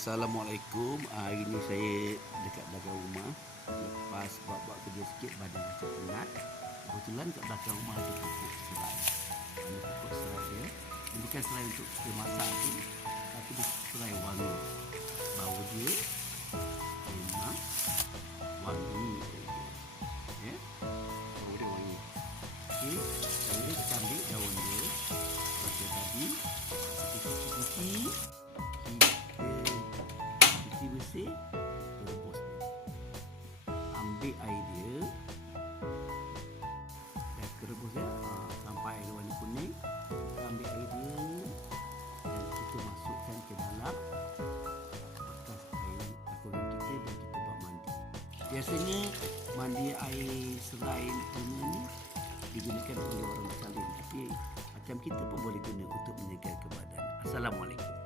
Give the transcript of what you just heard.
Assalamualaikum. Hari ni saya dekat belakang rumah. Lepas buat kerja sikit, badan macam penat. Kebetulan kat belakang rumah ada pokok serai. Ada pokok serai dia. Ini bukan serai untuk kita masak tu, tapi dia serai wangi. Bau dia memang wangi. Ya, bau dia wangi. Okey, jadi kita ambil daun dia. Macam tadi, kita cuci bersih, kita rebus dia. Ambil air dia dan kita rebus dia sampai air warna kuning. Kita ambil air dia dan kita masukkan ke dalam bekas air aquarium kita dan kita buat mandi. Biasanya mandi air serai bunga ni digunakan oleh orang bersalin, tapi macam kita pun boleh guna untuk menyegarkan badan. Assalamualaikum.